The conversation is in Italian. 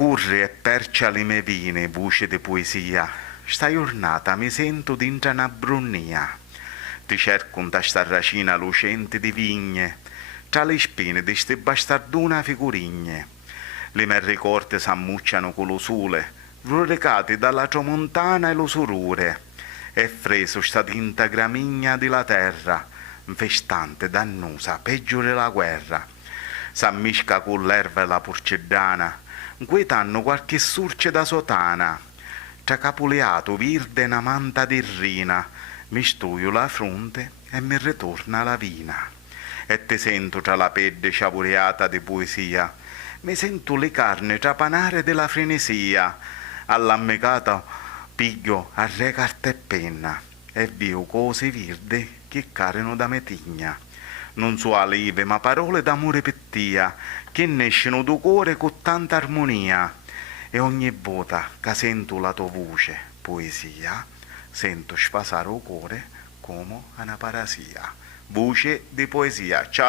Curri e percia le mie vine, voce di poesia. Sta giornata mi sento dentro una brunnia. Ti cerco da sta racina lucente di vigne, tra le spine di ste bastarduna figurigne. Le mie ricordi s'ammucciano con lo sole, ruricate dalla tramontana e lo sorore. E freso sta tinta gramigna della terra, infestante, dannosa, peggio della guerra. S'ammisca con l'erba e la porcellana, inquietando qualche surce da sotana. Tra capuleato virde una manta terrina, mi stuio la fronte e mi ritorna la vina. E te sento tra la pelle sciapureata di poesia, mi sento le carni trapanare della frenesia. All'ammegata piglio a re carta e penna, e vio cose virde che carino da metigna. Non so alive, ma parole d'amore pettia, che nesceno do cuore con tanta armonia. E ogni volta che sento la tua voce, poesia, sento sfasare il cuore come una parasia. Voce di poesia. Ciao.